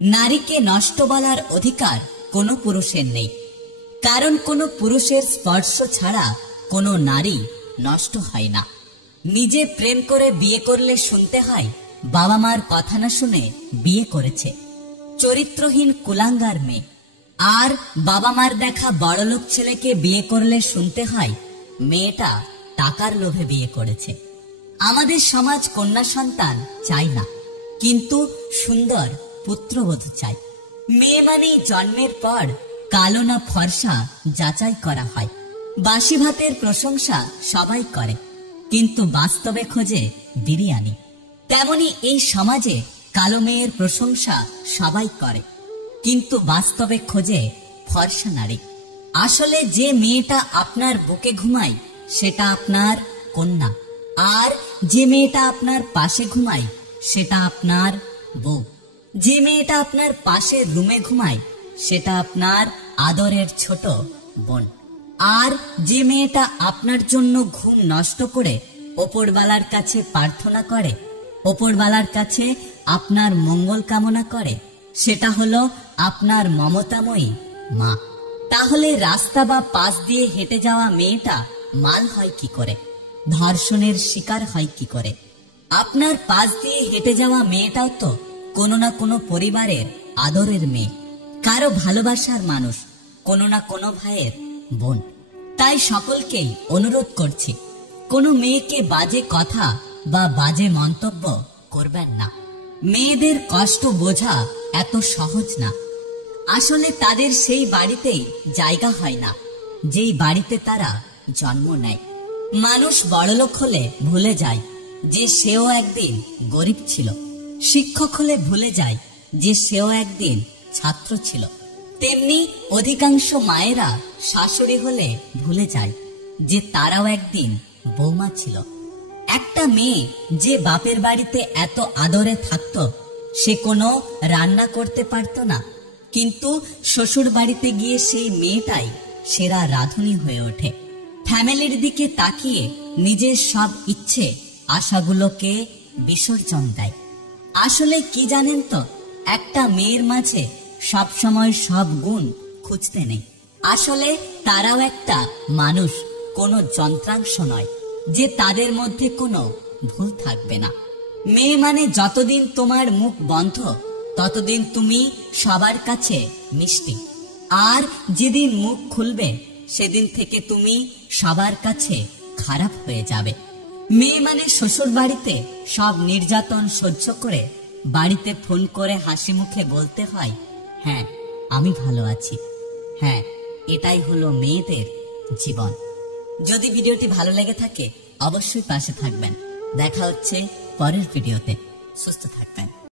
নারীকে নষ্ট বলার অধিকার কোনো পুরুষের নেই, কারণ কোনো পুরুষের স্পর্শ ছাড়া কোনো নারী নষ্ট হয় না। নিজে প্রেম করে বিয়ে করলে শুনতে হয় বাবা মার কথা না শুনে বিয়ে করেছে, চরিত্রহীন কুলাঙ্গার মেয়ে। আর বাবা মার দেখা বড়লোক ছেলেকে বিয়ে করলে শুনতে হয় মেয়েটা টাকার লোভে বিয়ে করেছে। আমাদের সমাজ কন্যা সন্তান চায় না, কিন্তু সুন্দর পুত্রবধূ চাই। মেয়ে মানেই জন্মের পর কালো না ফর্সা যাচাই করা হয়। বাসি ভাতের প্রশংসা সবাই করে, কিন্তু বাস্তবে খোঁজে বিরিয়ানি। তেমনি এই সমাজে কালো মেয়ের প্রশংসা সবাই করে, কিন্তু বাস্তবে খোঁজে ফর্সা নারী। আসলে যে মেয়েটা আপনার বুকে ঘুমায় সেটা আপনার কন্যা, আর যে মেয়েটা আপনার পাশে ঘুমায় সেটা আপনার বউ। যে মেয়েটা আপনার পাশের রুমে ঘুমায় সেটা আপনার আদরের ছোট বোন। আর যে মেয়েটা আপনার জন্য ঘুম নষ্ট করে ওপরওয়ালার কাছে প্রার্থনা করে, ওপরওয়ালার কাছে আপনার মঙ্গল কামনা করে, সেটা হলো আপনার মমতাময়ী মা। তাহলে রাস্তা বা পাশ দিয়ে হেঁটে যাওয়া মেয়েটা মাল হয় কি করে, ধর্ষণের শিকার হয় কি করে? আপনার পাশ দিয়ে হেঁটে যাওয়া মেয়েটাও তো কোনো না কোনো পরিবারের আদরের মেয়ে, কারো ভালোবাসার মানুষ, কোনো না কোনো ভাইয়ের বোন। তাই সকলকেই অনুরোধ করছি, কোনো মেয়েকে বাজে কথা বা বাজে মন্তব্য করবেন না। মেয়েদের কষ্ট বোঝা এত সহজ না। আসলে তাদের সেই বাড়িতেই জায়গা হয় না যেই বাড়িতে তারা জন্ম নেয়। মানুষ বড়লোক হলে ভুলে যায় যে সেও একদিন গরিব ছিল, শিক্ষক হলে ভুলে যায় যে সেও একদিন ছাত্র ছিল। তেমনি অধিকাংশ মায়েরা শাশুড়ি হলে ভুলে যায় যে তারাও একদিন বৌমা ছিল। একটা মেয়ে যে বাপের বাড়িতে এত আদরে থাকত, সে কোনো রান্না করতে পারত না, কিন্তু শ্বশুর বাড়িতে গিয়ে সেই মেয়েটাই সেরা রাঁধুনি হয়ে ওঠে। ফ্যামিলির দিকে তাকিয়ে নিজের সব ইচ্ছে আশাগুলোকে বিসর্জন দেয়। আসলে কি জানেন তো, একটা মেয়ের মাঝে সবসময় সব গুণ খুঁজতে নেই। আসলে তারাও একটা মানুষ, কোনো যন্ত্রাংশ নয় যে তাদের মধ্যে কোনো ভুল থাকবে না। মেয়ে মানে যতদিন তোমার মুখ বন্ধ ততদিন তুমি সবার কাছে মিষ্টি, আর যেদিন মুখ খুলবে সেদিন থেকে তুমি সবার কাছে খারাপ হয়ে যাবে। মেয়ে মানে শ্বশুর বাড়িতে সব নির্যাতন সহ্য করে বাড়িতে ফোন করে হাসি মুখে বলতে হয়, হ্যাঁ আমি ভালো আছি। হ্যাঁ, এটাই হলো মেয়েদের জীবন। যদি ভিডিওটি ভালো লেগে থাকে অবশ্যই পাশে থাকবেন। দেখা হচ্ছে পরের ভিডিওতে। সুস্থ থাকবেন।